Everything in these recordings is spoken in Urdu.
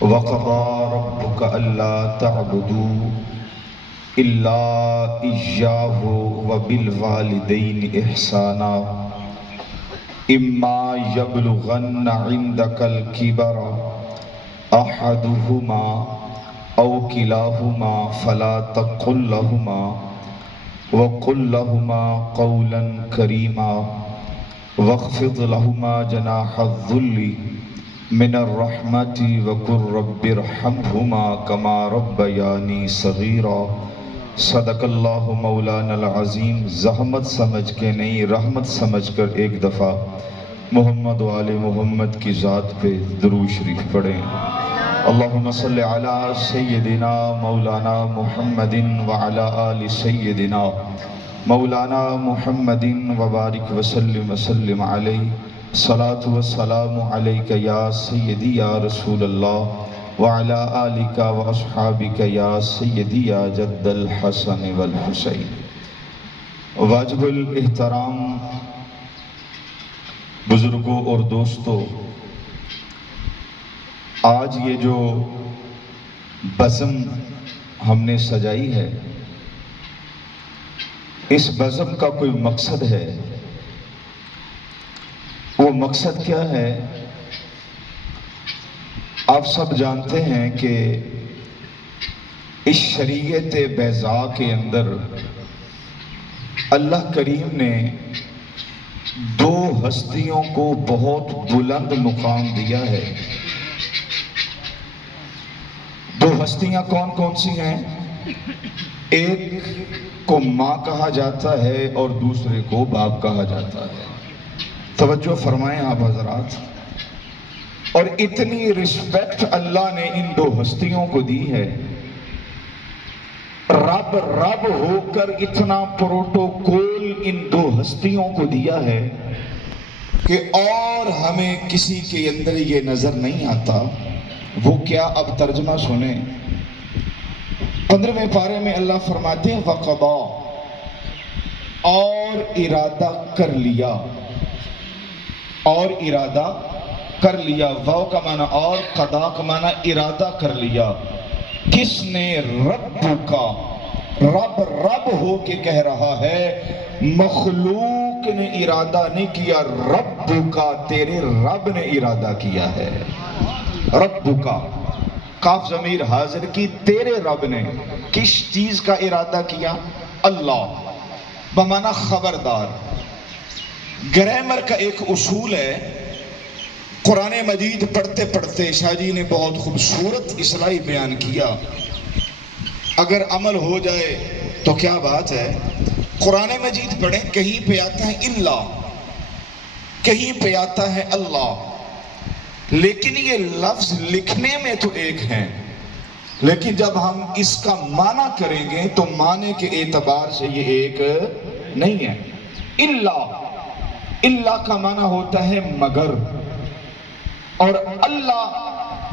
وَقَضَى رَبُّكَ أَلَّا تَعْبُدُوا إِلَّا إِيَّاهُ وَبِالْوَالِدَيْنِ إِحْسَانًا إِمَّا يَبْلُغَنَّ عِندَكَ الْكِبَرَ أَحَدُهُمَا أَوْ كِلَاهُمَا فَلَا تَقُل لَّهُمَا وَقُل لَّهُمَا قَوْلًا كَرِيمًا وَاخْفِضْ لَهُمَا جَنَاحَ الذُّلِّ من الرحمت وقل رب ارحمهما كما ربياني صغیرا۔ صدق اللہ مولانا العظیم۔ زحمت سمجھ کے نہیں، رحمت سمجھ کر ایک دفعہ محمد و آل محمد کی ذات پہ درود شریف پڑھیں۔ اللہم صلی علی سیدنا مولانا محمد وعلی آل سیدنا مولانا محمد وبارک وسلم وسلم علیہ۔ صلاۃ والسلام علیک یا سیدی یا رسول اللہ وعلی آلک واصحابک یا سیدی یا جد الحسن والحسین۔ واجب الاحترام بزرگوں اور دوستوں، آج یہ جو بزم ہم نے سجائی ہے، اس بزم کا کوئی مقصد ہے۔ وہ مقصد کیا ہے؟ آپ سب جانتے ہیں کہ اس شریعت بیضاء کے اندر اللہ کریم نے دو ہستیوں کو بہت بلند مقام دیا ہے۔ دو ہستیاں کون کون سی ہیں؟ ایک کو ماں کہا جاتا ہے اور دوسرے کو باپ کہا جاتا ہے۔ توجہ فرمائیں آپ حضرات، اور اتنی رسپیکٹ اللہ نے ان دو ہستیوں کو دی ہے۔ رب رب ہو کر اتنا پروٹوکول ان دو ہستیوں کو دیا ہے کہ اور ہمیں کسی کے اندر یہ نظر نہیں آتا۔ وہ کیا؟ اب ترجمہ سنیں۔ 15ویں پارے میں اللہ فرماتے ہیں وَقَضَى، اور ارادہ کر لیا، اور ارادہ کر لیا۔ واو کا معنی اور، قضا کا معنی ارادہ کر لیا۔ کس نے؟ رب کا، رب رب ہو کے کہہ رہا ہے، مخلوق نے ارادہ نہیں کیا، رب کا، تیرے رب نے ارادہ کیا ہے۔ رب کا، کاف ضمیر حاضر کی، تیرے رب نے کس چیز کا ارادہ کیا؟ اللہ، بمعنی خبردار۔ گرامر کا ایک اصول ہے، قرآن مجید پڑھتے پڑھتے شاہ جی نے بہت خوبصورت اصطلاحی بیان کیا۔ اگر عمل ہو جائے تو کیا بات ہے۔ قرآن مجید پڑھیں، کہیں پہ آتا ہے اللہ، کہیں پہ آتا ہے اللہ، لیکن یہ لفظ لکھنے میں تو ایک ہیں، لیکن جب ہم اس کا معنی کریں گے تو معنی کے اعتبار سے یہ ایک نہیں ہے۔ اللہ، اللہ کا معنی ہوتا ہے مگر، اور اللہ،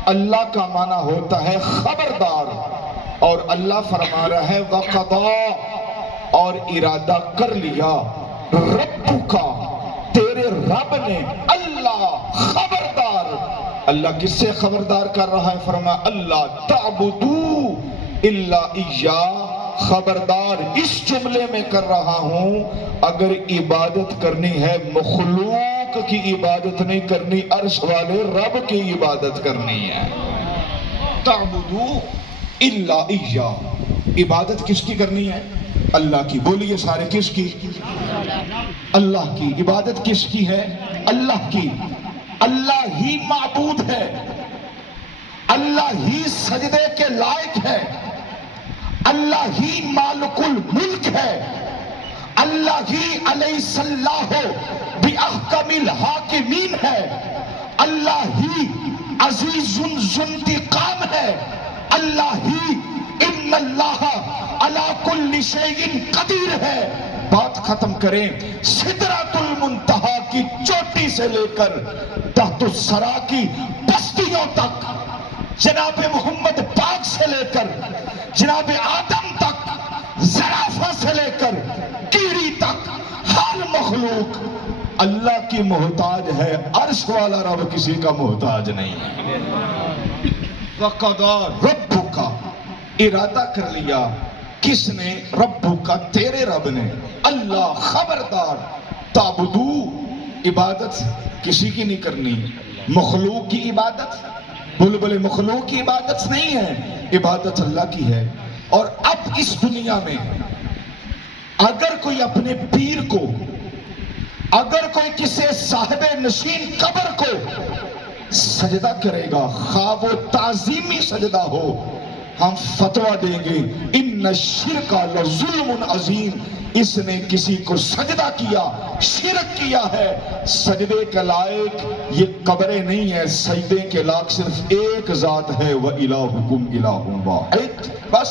اللہ کا معنی ہوتا ہے خبردار۔ اور اللہ فرما رہا ہے وَقَضَى، اور ارادہ کر لیا، رب کا، تیرے رب نے، اللہ خبردار۔ اللہ کس سے خبردار کر رہا ہے؟ فرما اللہ تعبدو الا ایہ، خبردار اس جملے میں کر رہا ہوں، اگر عبادت کرنی ہے مخلوق کی عبادت نہیں کرنی، عرش والے رب کی عبادت کرنی ہے۔ تعبدو الا ایہ، عبادت کس کی کرنی ہے؟ اللہ کی۔ بولیے سارے، کس کی؟ اللہ کی۔ عبادت کس کی ہے؟ اللہ کی۔ اللہ ہی معبود ہے، اللہ ہی سجدے کے لائق ہے، اللہ ہی مالک الملک ہے، اللہ ہی علیہ اللہ بأحکم الحاکمین ہے، اللہ ہی عزیز ذو انتقام ہے، اللہ ہی ان اللہ علی کل شیء قدیر ہے۔ بات ختم کریں، سدرۃ المنتہا کی چوٹی سے لے کر تحت الثری کی بستیوں تک، جناب محمد پاک سے لے کر جناب آدم تک، زرافہ سے لے کر کیڑی تک، ہر مخلوق اللہ کی محتاج ہے، عرش والا رب کسی کا محتاج نہیں ہے۔ وَقَضَى رَبُّكَ ارادہ کر لیا. کس نے؟ ربک تیرے رب نے. اللہ خبردار تعبدو عبادت کسی کی نہیں کرنی. مخلوق کی عبادت، بلبل مخلوق کی عبادت نہیں ہے، عبادت اللہ کی ہے. اور اب اس دنیا میں اگر کوئی اپنے پیر کو، اگر کوئی کسی صاحب نشین قبر کو سجدہ کرے گا، خواہ وہ تعظیمی سجدہ ہو، ہم فتویٰ دیں گے ان الشرک لظلم عظیم. اس نے کسی کو سجدہ کیا، شرک کیا ہے. سجدے کے لائق یہ قبریں نہیں ہے، سجدے کے لائق صرف ایک ذات ہے، وَإِلَٰهُكُمْ إِلَٰهٌ وَاحِدٌ. بس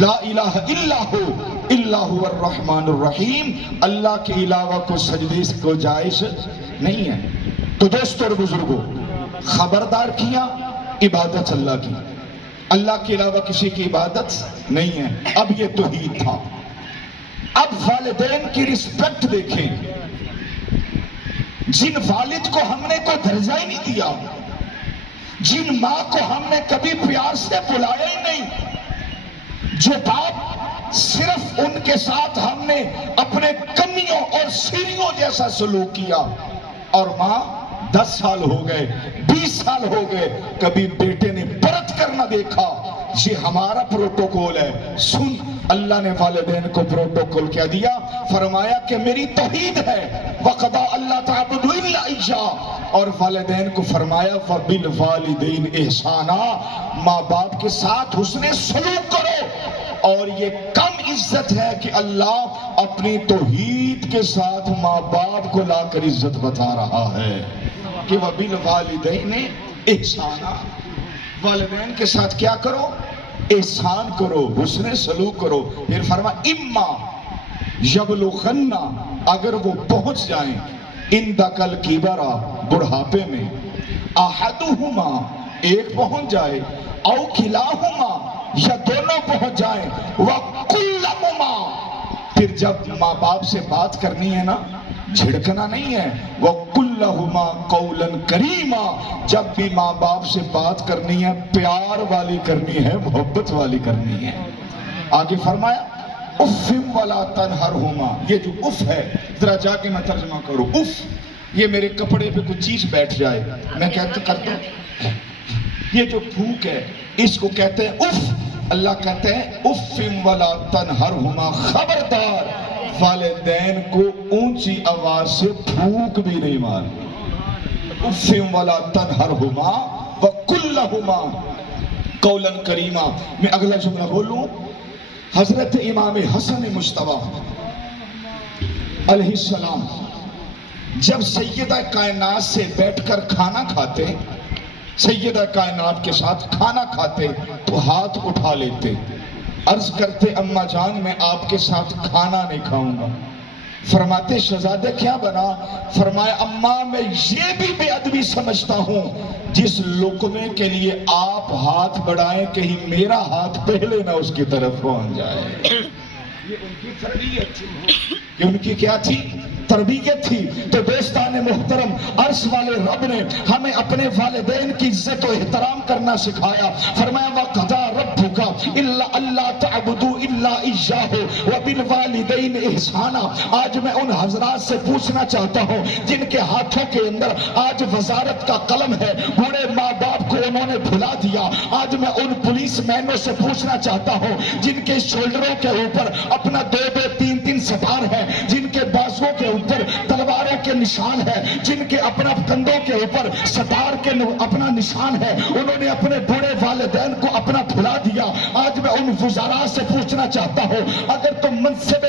لا الہ الا هو الرحمن الرحیم. اللہ کے علاوہ کو سجدے کو جائز نہیں ہے. تو دوستو اور بزرگوں، خبردار کیا عبادت اللہ کی، اللہ کے علاوہ کسی کی عبادت نہیں ہے. اب یہ توحید تھا. اب والدین کی رسپیکٹ دیکھیں. جن والد کو ہم نے کوئی درجہ ہی نہیں دیا، جن ماں کو ہم نے کبھی پیار سے بلایا ہی نہیں، جو باپ صرف ان کے ساتھ ہم نے اپنے کمیوں اور سیڑھیوں جیسا سلوک کیا، اور ماں 10 سال ہو گئے، 20 سال ہو گئے، کبھی بیٹے نے پرت کرنا دیکھا. یہ ہمارا پروٹوکول ہے. سن، اللہ نے والدین کو پروٹوکول کیا دیا؟ فرمایا کہ میری توحید ہے، وَقَضَىٰ أَلَّا تَعْبُدُوا إِلَّا إِيَّاهُ. اور والدین کو فرمایا وَبِالْوَالِدَيْنِ إِحْسَانًا، ماں باپ کے ساتھ حسن سلوک کرو. اور یہ کم عزت ہے کہ اللہ اپنی توحید کے ساتھ ماں باپ کو لا کر عزت بتا رہا ہے کہ وَبِالْوَالِدَيْنِ إِحْسَانًا. والدین کے ساتھ کیا کرو؟ احسان کرو، حسن سلوک کرو. پھر فرمایا اما یبلغن، اگر وہ پہنچ جائیں، عندک الکبر، بڑھاپے میں، احدہما، ایک پہنچ جائے، او کلاہما، یا دونوں پہنچ جائیں، وقل لہما. پھر جب ماں باپ سے بات کرنی ہے نا، جھڑکنا نہیں ہے. وَقُلْ لَهُمَا قَوْلًا كَرِيمًا، جب بھی ماں باپ سے بات کرنی ہے پیار والی کرنی ہے، محبت والی کرنی ہے. آگے فرمایا اُفٍ وَلَا تَنْهَرْهُمَا. یہ جو اف ہے، ذرا جا کے میں ترجمہ کروں. اف، یہ میرے کپڑے پہ کوئی چیز بیٹھ جائے، میں کرتا ہوں، یہ جو پھونک ہے اس کو کہتے ہیں اف. اللہ کہتے ہیں اُفٍ وَلَا تَنْهَرْهُمَا، خبردار والدین کو اونچی آواز سے پھونک بھی نہیں مارنی. اُفٍ وَلَا تَنْهَرْهُمَا وَقُلْ لَهُمَا قَوْلًا كَرِيمًا. میں اگلا جملہ بولوں. حضرت امام حسن مجتبی علیہ السلام جب سیدہ کائنات سے بیٹھ کر کھانا کھاتے، سیدہ کائنات کے ساتھ کھانا کھاتے تو ہاتھ اٹھا لیتے، عرض کرتے اماں جان میں آپ کے ساتھ کھانا نہیں کھاؤں گا. فرماتے شہزادے کیا بنا؟ فرمایا اماں میں یہ بھی بے ادبی سمجھتا ہوں جس لقمے کے لیے آپ ہاتھ بڑھائیں کہیں میرا ہاتھ پہلے نہ اس کی طرف پہنچ جائے. یہ ان کی تربیت تھی. یہ ان کی کیا تھی؟ تربیت تھی. تو دوستان محترم، عرش والے رب نے ہمیں اپنے والدین کی عزت و احترام کرنا سکھایا. فرمایا وَقَضَىٰ رَبُّكَ أَلَّا تَعْبُدُوا إِلَّا إِيَّاهُ وَبِالْوَالِدَيْنِ إِحْسَانًا. آج میں ان حضرات سے پوچھنا چاہتا ہوں جن کے ہاتھوں کے اندر آج وزارت کا قلم ہے، بوڑھے ماں باپ کو انہوں نے بھلا دیا. آج میں ان پولیس مینوں سے پوچھنا چاہتا ہوں جن کے شولڈروں کے اوپر اپنا 2-2 3-3 ستار ہے، جن کے بازوؤں کے اوپر تلواروں کے نشان ہے، جن کے اپنا کندھوں کے اوپر ستار کے اپنا نشان ہے، انہوں نے اپنے بوڑھے والدین کو اپنا بھلا دیا. آج میں ان وزراء سے پوچھنا چاہتا ہوں اگر تم منصب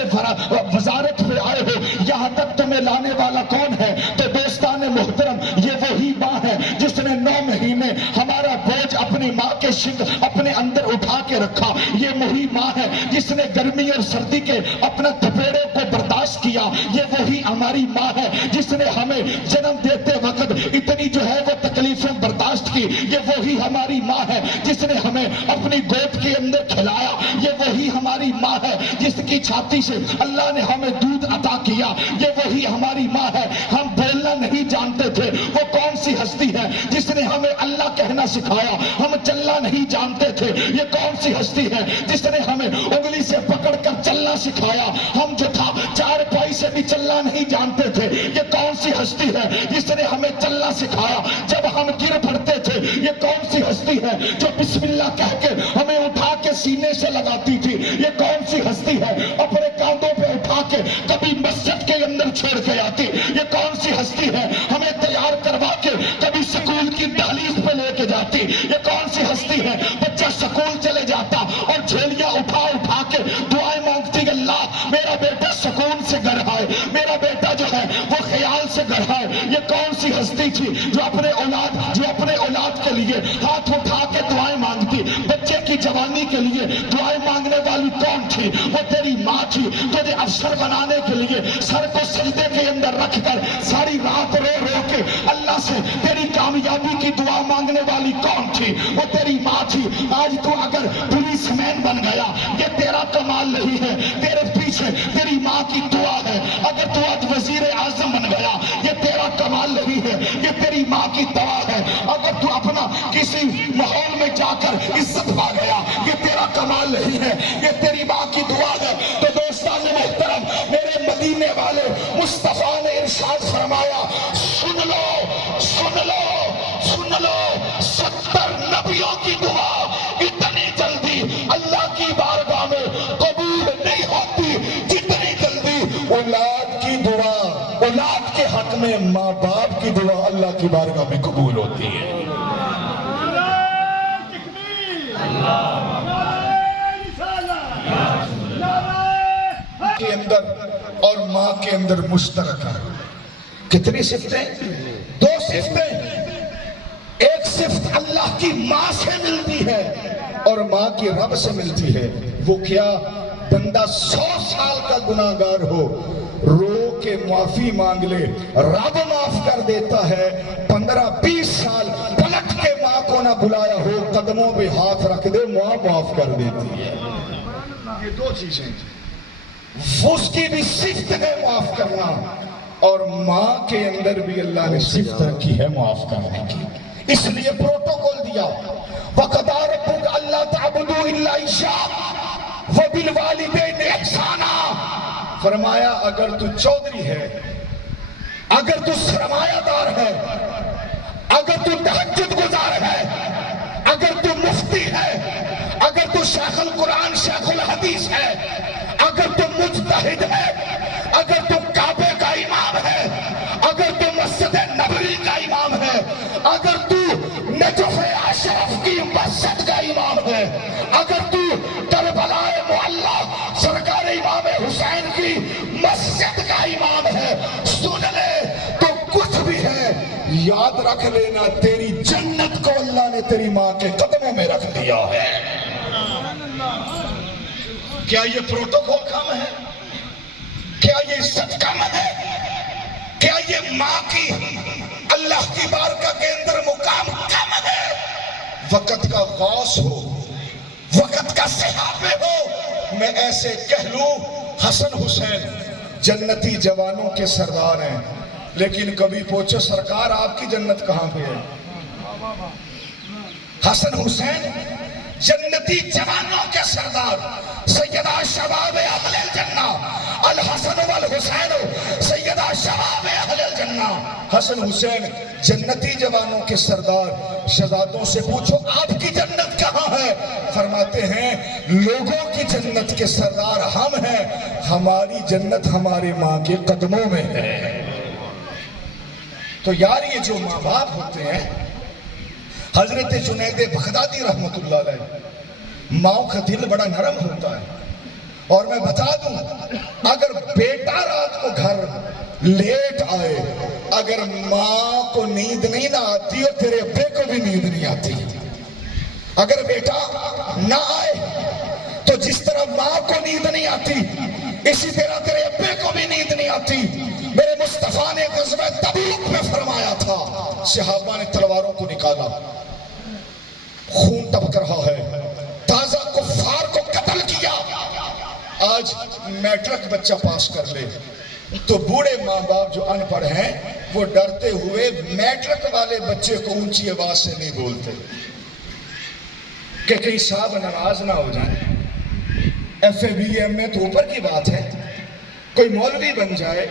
وزارت پہ آئے ہو، یہاں تک تمہیں لانے والا کون ہے؟ تو دوستان محترم، یہ وہی ماں ہے جس نے 9 مہینے ہمارا بوجھ اپنی ماں کے شک اپنے اندر اٹھا کے رکھا. یہ وہی ماں ہے جس نے گرمی اور سردی کے اپنا تھپیڑے کو برداشت کیا. یہ وہی ہماری ماں ہے جس نے ہمیں جنم دیتے وقت اتنی جو ہے وہ تکلیفیں برداشت کی. یہ وہی ہماری ماں ہے جس نے ہمیں اپنی گود کے اندر کھلایا. یہ وہی ہماری ماں ہے جس کی چھاتی سے اللہ نے ہمیں دودھ عطا کیا. یہ وہی ہماری ماں ہے. ہم بولنا نہیں نہیں جانتے تھے وہ کون سی ہستی ہے جس نے ہمیں اللہ کہنا سکھایا؟ ہم چلنا نہیں جانتے تھے، یہ کون سی ہستی ہے جس نے ہمیں انگلی سے پکڑ کر چلنا سکھایا؟ ہم جو تھا چار پائی سے بھی چلنا نہیں جانتے تھے، یہ کون سی ہستی ہے جس نے ہمیں چلنا سکھایا؟ جب ہم گر پڑتے تھے، یہ کون سی ہستی ہے جو بسم اللہ کہہ کے ہمیں اٹھا کے سینے سے لگاتی تھی؟ یہ کون سی ہستی ہے اپنے کاندھوں پہ اٹھا کے کبھی مسجد کے اندر چھوڑ کے آتی؟ یہ کون سی ہستی ہے ہمیں تیار کروا کے کبھی سکول کی دہلیز پہ لے کے جاتی؟ یہ کون سی ہستی ہے بچہ سکول چلے جاتا اور جھولیاں اٹھا اٹھا کے دعائیں مانگتی، اللہ میرا بیٹا سکون سے گھر آئے، میرا بیٹا جو ہے وہ خیال سے گھر آئے؟ یہ کون سی ہستی تھی جو اپنے اولاد کے لیے ہاتھ اٹھا کے دعائیں مانگتی؟ بچے کی جوانی کے لیے دعائیں مانگنے والی کون تھی؟ وہ تیری ماں تھی۔ تجھے افسر بنانے کے لیے سر کو سجدے کے اندر رکھ کر ساری رات رو رو کے اللہ سے تیری کامیابی کی دعا مانگنے والی کون تھی؟ وہ تیری ماں تھی۔ آج تو اگر پولیس مین بن گیا یہ تیرا کمال نہیں ہے، تیرے پیچھے تیری ماں کی دعا ہے۔ اگر تو آج وزیر اعظم بن گیا یہ تیرا کمال نہیں ہے، یہ تیری ماں کی دعا ہے۔ اگر تو اپنا کسی ماحول میں جا کر عزت پا گیا یہ تیرا کمال نہیں ہے، یہ تیری ماں کی دعا ہے۔ تو دوستان محترم، میرے مدینے والے مصطفیٰ نے ارشاد فرمایا، سن لو سن لو سن لو، 70 نبیوں کی دعا اتنی جلدی اللہ کی بارگاہ میں قبول نہیں ہوتی جتنی جلدی اولاد کی دعا، اولاد کے حق میں ماں باپ کی دعا اللہ کی بارگاہ میں قبول ہوتی ہے۔ کے اندر اور ماں کے اندر مشترک ہے۔ کتنی صفتیں؟ 2 صفتیں۔ ایک صفت اللہ کی ماں سے ملتی ہے اور ماں کی رب سے ملتی ہے۔ وہ کیا؟ بندہ 100 سال کا گناہگار ہو، رو کے معافی مانگ لے، رب معاف کر دیتا ہے۔ 15-20 سال پلٹ کے ماں کو نہ بلایا ہو، قدموں پہ ہاتھ رکھ دے، ماں معاف کر دیتی ہے۔ یہ 2 چیزیں، اس کی بھی صفت ہے معاف کرنا، اور ماں کے اندر بھی اللہ نے صفت رکھی ہے معاف کرنے کی۔ اس لیے پروٹوکول دیا، وَقَضَىٰ رَبُّكَ أَلَّا تَعْبُدُوا إِلَّا إِيَّاهُ وَبِالْوَالِدَيْنِ إِحْسَانًا۔ فرمایا اگر تو چودھری ہے، اگر تو سرمایہ دار ہے، اگر تو تہجد گزار ہے، اگر تو مفتی ہے، اگر تو شیخ القرآن شیخ الحدیث ہے، اگر تو مجتہد ہے، اگر تو کعبے کا امام ہے، اگر تو مسجد نبوی کا امام ہے، اگر تو نجف اشرف کی مسجد کا امام ہے، اگر تو کربلا معلی سرکار امام حسین کی مسجد کا امام ہے، سن لے تو کچھ بھی ہے، یاد رکھ لینا تیری جنت کو اللہ نے تیری ماں کے قدموں میں رکھ دیا ہے۔ کیا یہ پروٹوکول کم ہے؟ کیا یہ عزت کم ہے؟ کیا یہ ماں کی اللہ کی بارگاہ کے اندر مقام کم ہے؟ وقت کا غوث ہو، وقت کا صحابہ ہو، میں ایسے کہہ لوں حسن حسین جنتی جوانوں کے سردار ہیں، لیکن کبھی پوچھو سرکار آپ کی جنت کہاں پہ ہے؟ حسن حسین جنتی جوانوں کے سردار، سیدہ شباب اہل الجنہ، الحسن والحسین سیدہ شباب اہل الجنہ۔ حسن حسین جنتی جوانوں کے سردار، شہزادوں سے پوچھو آپ کی جنت کہاں ہے؟ فرماتے ہیں لوگوں کی جنت کے سردار ہم ہیں، ہماری جنت ہمارے ماں کے قدموں میں ہے۔ تو یار یہ جو ماں باپ ہوتے ہیں، حضرت جنید بغدادی رحمت اللہ علیہ، ماں کا دل بڑا نرم ہوتا ہے، اور میں بتا دوں اگر بیٹا رات کو گھر لیٹ آئے، اگر ماں کو نیند نہیں نہ آتی اور تیرے ابے کو بھی نیند نہیں آتی، اگر بیٹا نہ آئے تو جس طرح ماں کو نیند نہیں آتی اسی طرح تیرے ابے کو بھی نیند نہیں آتی۔ میرے مصطفیٰ نے غزوہ تبوک میں فرمایا تھا، صحابہ نے تلواروں کو نکالا، خون ٹپک رہا ہے، تازہ کفار کو قتل کیا۔ آج میٹرک بچہ پاس کر لے تو بوڑھے ماں باپ جو ان پڑھ ہیں وہ ڈرتے ہوئے میٹرک والے بچے کو اونچی آواز سے نہیں بولتے کہ کہیں صاحب ناراض نہ ہو جائیں. ایف اے بی ایم میں تو اوپر کی بات ہے، کوئی مولوی بن جائے،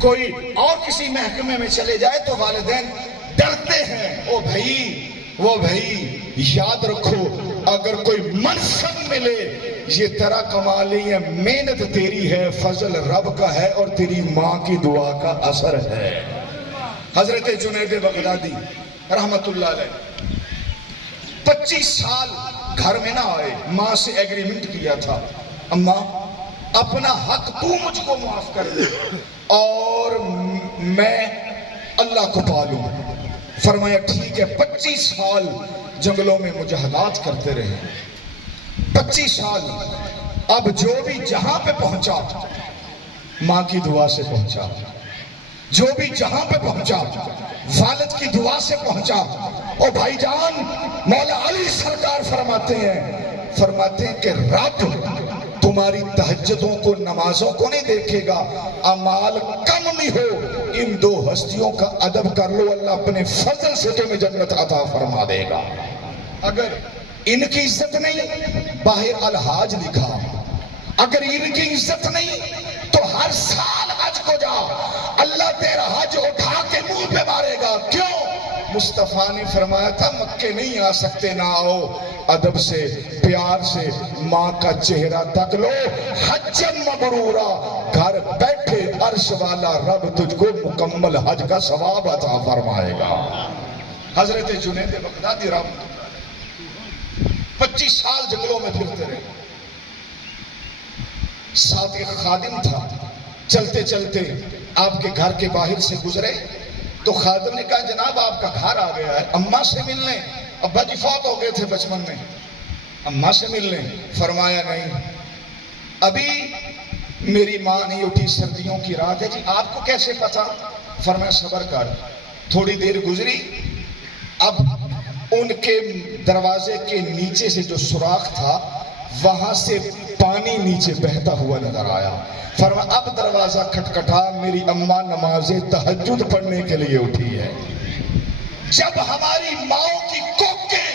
کوئی اور کسی محکمے میں چلے جائے تو والدین ڈرتے ہیں. وہ بھائی یاد رکھو، اگر کوئی منصب ملے یہ تیرا کمال نہیں ہے، محنت تیری ہے، فضل رب کا ہے اور تیری ماں کی دعا کا اثر ہے. حضرت جنید بغدادی رحمت اللہ علیہ 25 سال گھر میں نہ آئے، ماں سے ایگریمنٹ کیا تھا، اماں اپنا حق تو مجھ کو معاف کر دے اور میں اللہ کو پالوں. فرمایا ٹھیک ہے. 25 سال جنگلوں میں مجاہدات کرتے رہے، 25 سال. اب جو بھی جہاں پہ پہنچا ماں کی دعا سے پہنچا، جو بھی جہاں پہ پہنچا والد کی دعا سے پہنچا. اور بھائی جان مولا علی سرکار فرماتے ہیں کہ رب تمہاری تہجدوں کو، نمازوں کو نہیں دیکھے گا، اعمال کم بھی ہو ان دو ہستیوں کا ادب کر لو، اللہ اپنے فضل سے تمہیں جنت عطا فرما دے گا. اگر ان کی عزت نہیں، باہر الحاج لکھا، اگر ان کی عزت نہیں تو ہر سال حج کو جا، اللہ تیرا حج اٹھا کے منہ پہ مارے گا. کیوں؟ مصطفیٰ نے فرمایا تھا مکے نہیں آ سکتے، نہ آؤ، ادب سے پیار سے ماں کا چہرہ تک لو، حجم مبرورا، گھر بیٹھے عرش والا رب تجھ کو مکمل حج کا ثواب عطا فرمائے گا. حضرت جنید بغدادی رحمۃ اللہ 25 سال جنگلوں میں پھرتے رہے. ساتھ ایک خادم تھا، چلتے چلتے آپ کے گھر کے باہر سے گزرے تو خادم نے کہا جناب آپ کا گھر آ گیا ہے، اماں سے ملنے. ابا جی فوت ہو گئے تھے بچپن میں، اماں سے ملنے. فرمایا نہیں، ابھی میری ماں نہیں اٹھی، سردیوں کی رات ہے. جی آپ کو کیسے پتا؟ فرمایا صبر کر. تھوڑی دیر گزری، اب ان کے دروازے کے نیچے سے جو سوراخ تھا وہاں سے پانی نیچے بہتا ہوا نظر آیا. فرمایا اب دروازہ کھٹکھٹا، میری اماں نماز تہجد پڑھنے کے لیے اٹھی ہے. جب ہماری ماؤں کی کوکیں،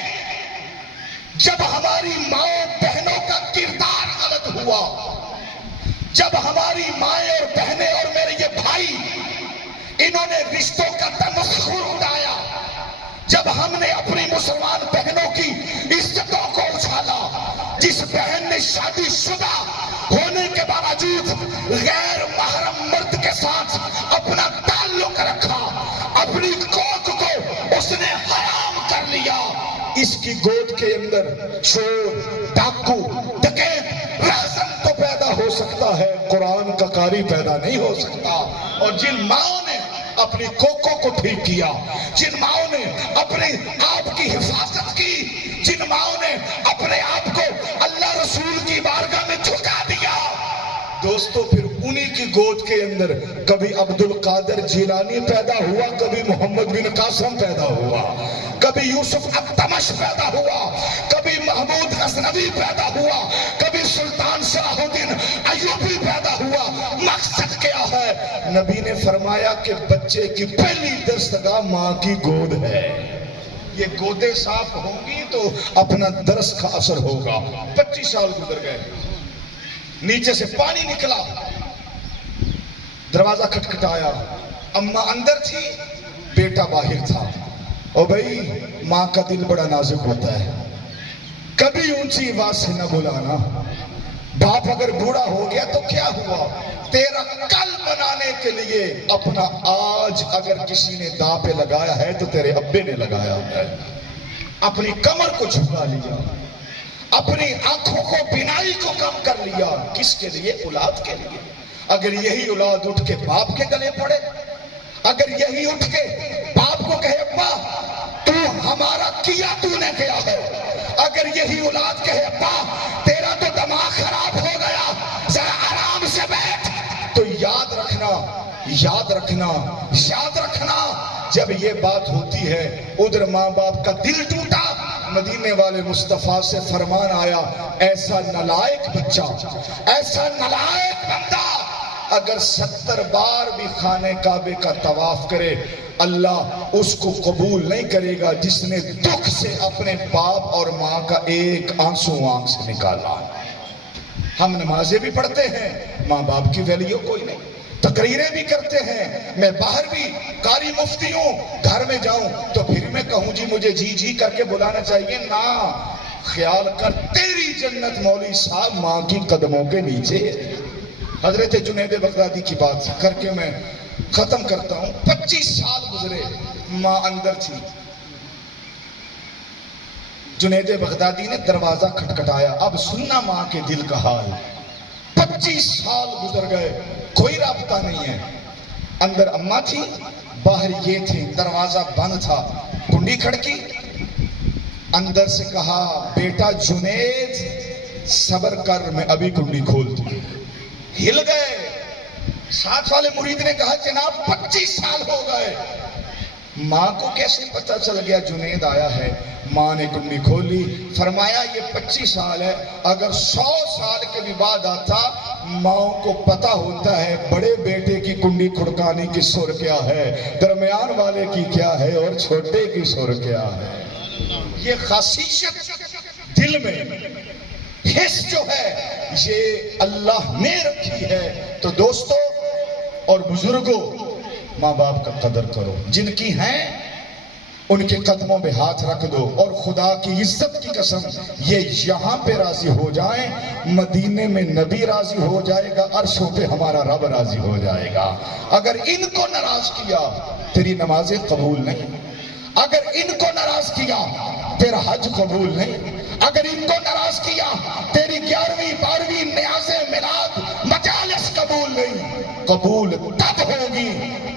جب ہماری ماؤں بہنوں کا کردار غلط ہوا، جب ہماری مائیں اور بہنیں اور میرے یہ بھائی انہوں نے رشتوں کا تمسخر اڑایا، جب ہم نے اپنی مسلمان بہنوں کی عزتوں کو اچھالا، جس بہن نے شادی شدہ ہونے کے باوجود غیر محرم مرد کے ساتھ اپنا تعلق رکھا، اپنی کوکھ کو اس نے حرام کر لیا، اس کی گود کے اندر چور، ڈاکو، ڈکیت، رہزن تو پیدا ہو سکتا ہے، قرآن کا قاری پیدا نہیں ہو سکتا. اور جن ماؤں نے اپنی کوکوں کو ٹھیک کیا، جن ماؤں نے اپنے آپ کی حفاظت کی، جن ماؤں نے اپنے آپ کو اللہ رسول کی بارگاہ میں جھکا دیا، دوستو پھر انہی کی گود کے اندر کبھی عبد القادر جیلانی پیدا ہوا، کبھی محمد بن قاسم پیدا ہوا، کبھی یوسف التمش پیدا ہوا، کبھی محمود غزنوی پیدا ہوا، کبھی سلطان صلاح الدین ایوبی پیدا ہوا. مقصد کیا ہے؟ نبی نے فرمایا کہ بچے کی پہلی دستگاہ ماں کی گود ہے. یہ گودیں صاف ہوں گی تو اپنا درس کا اثر ہوگا. 25 سال گزر گئے، نیچے سے پانی نکلا، دروازہ کھٹکھٹایا، اماں اندر تھی، بیٹا باہر تھا. اور بھائی ماں کا دل بڑا نازک ہوتا ہے، کبھی اونچی آواز سے نہ بلانا. باپ اگر بوڑھا ہو گیا تو کیا ہوا، تیرا کل بنانے کے لیے اپنا آج اگر کسی نے داں پہ لگایا ہے تو تیرے ابے نے لگایا ہے. اپنی کمر کو جھکا لیا، اپنی آنکھوں کو بینائی کو کم کر لیا. کس کے لیے؟ اولاد کے لیے. اگر یہی اولاد اٹھ کے باپ کے گلے پڑے، اگر یہی اٹھ کے باپ کو کہے ابا تو ہمارا کیا تو نے کیا ہے، اگر یہی اولاد کہے ابا تیرا تو دماغ خراب ہو گیا، ذرا آرام سے بیٹھ، تو یاد رکھنا، یاد رکھنا، یاد رکھنا، جب یہ بات ہوتی ہے ادھر ماں باپ کا دل ٹوٹا، مدینے والے مصطفیٰ سے فرمان آیا ایسا نالائق بچہ، ایسا نالائق بندہ اگر 70 بار بھی خانہ کعبے کا طواف کرے اللہ اس کو قبول نہیں کرے گا جس نے دکھ سے اپنے باپ اور ماں کا ایک آنسو آنکھ سے نکالا۔ ہم نمازیں بھی پڑھتے ہیں، ماں باپ کی ویلیو کوئی نہیں، تقریریں بھی کرتے ہیں، میں باہر بھی قاری مفتی ہوں، گھر میں جاؤں تو پھر میں کہوں جی مجھے جی جی کر کے بلانا چاہیے، نہ، خیال کر تیری جنت مولوی صاحب ماں کی قدموں کے نیچے ہے۔ حضرت جنید بغدادی کی بات کر کے میں ختم کرتا ہوں۔ 25 سال گزرے، ماں اندر تھی، جنید بغدادی نے دروازہ کھٹکھٹایا، اب سننا ماں کے دل کا حال۔ 25 سال گزر گئے، کوئی رابطہ نہیں ہے۔ اندر اماں تھی، باہر یہ تھی، دروازہ بند تھا، کنڈی کھڑکی، اندر سے کہا بیٹا جنید صبر کر میں ابھی کنڈی کھولتی ہوں۔ ہل گئے۔ ساتھ والے مرید نے کہا جناب 25 سال ہو گئے، ماں کو کیسے پتہ چل گیا جنید آیا ہے؟ ماں نے کنڈی کھولی، فرمایا یہ 25 سال ہے، اگر 100 سال کے بھی بعد آتا ماں کو پتہ ہوتا ہے بڑے بیٹے کی کنڈی کھڑکانے کی سر کیا ہے، درمیان والے کی کیا ہے اور چھوٹے کی سر کیا ہے۔ یہ خاصیت دل میں حس جو ہے یہ اللہ نے رکھی ہے۔ تو دوستو اور بزرگوں، ماں باپ کا قدر کرو، جن کی ہیں ان کے قدموں پہ ہاتھ رکھ دو، اور خدا کی عزت کی قسم یہ یہاں پہ راضی ہو جائیں، مدینے میں نبی راضی ہو جائے گا، عرشوں پہ ہمارا رب راضی ہو جائے گا۔ اگر ان کو ناراض کیا تیری نمازیں قبول نہیں، اگر ان کو ناراض کیا تیرا حج قبول نہیں، اگر ان کو ناراض کیا تیری 11ویں 12ویں نیازیں میلاد مجالس قبول نہیں۔ قبول تب ہوگی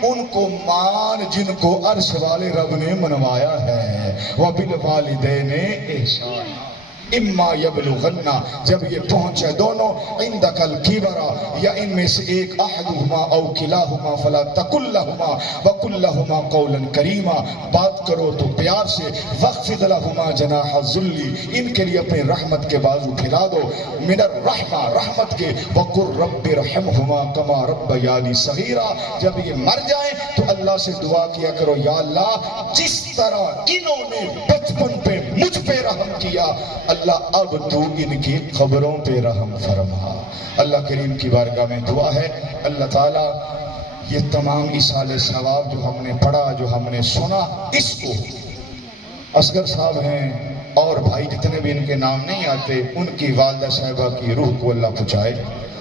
ان کو مان جن کو عرش والے رب نے منوایا ہے۔ وَبِالْوَالِدَيْنِ إِحْسَانًا اما یبلغنا، جب یہ پہنچے دونوں عندک الکبر، یا ان میں سے ایک احدہما او کلاہما فلا تقل لہما وقل لہما قولا کریما، بات کرو تو پیار سے، واخفض لہما جناح الذل، ان کے لیے اپنے رحمت کے بازو پھیلا دو، من الرحمہ رحمت کے، وقل رب ارحمہما کما ربیانی صغیرا، جب یہ مر جائیں تو اللہ سے دعا کیا کرو یا اللہ جس طرح انہوں نے بچپن پہ مجھ پہ رحم کیا، اللہ اب تو ان کی قبروں پہ رحم فرما۔ اللہ کریم کی بارگاہ میں دعا ہے اللہ تعالیٰ یہ تمام ایصال ثواب جو ہم نے پڑھا، جو ہم نے سنا، اس کو اصغر صاحب ہیں اور بھائی جتنے بھی ان کے نام نہیں آتے، ان کی والدہ صاحبہ کی روح کو اللہ پہنچائے،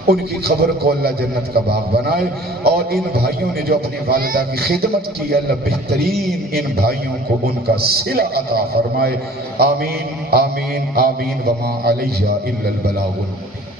ان کی قبر کو اللہ جنت کا باغ بنائے، اور ان بھائیوں نے جو اپنی والدہ کی خدمت کی اللہ بہترین ان بھائیوں کو ان کا صلہ عطا فرمائے۔ آمین آمین آمین وما علیہ الا البلاغ المبین۔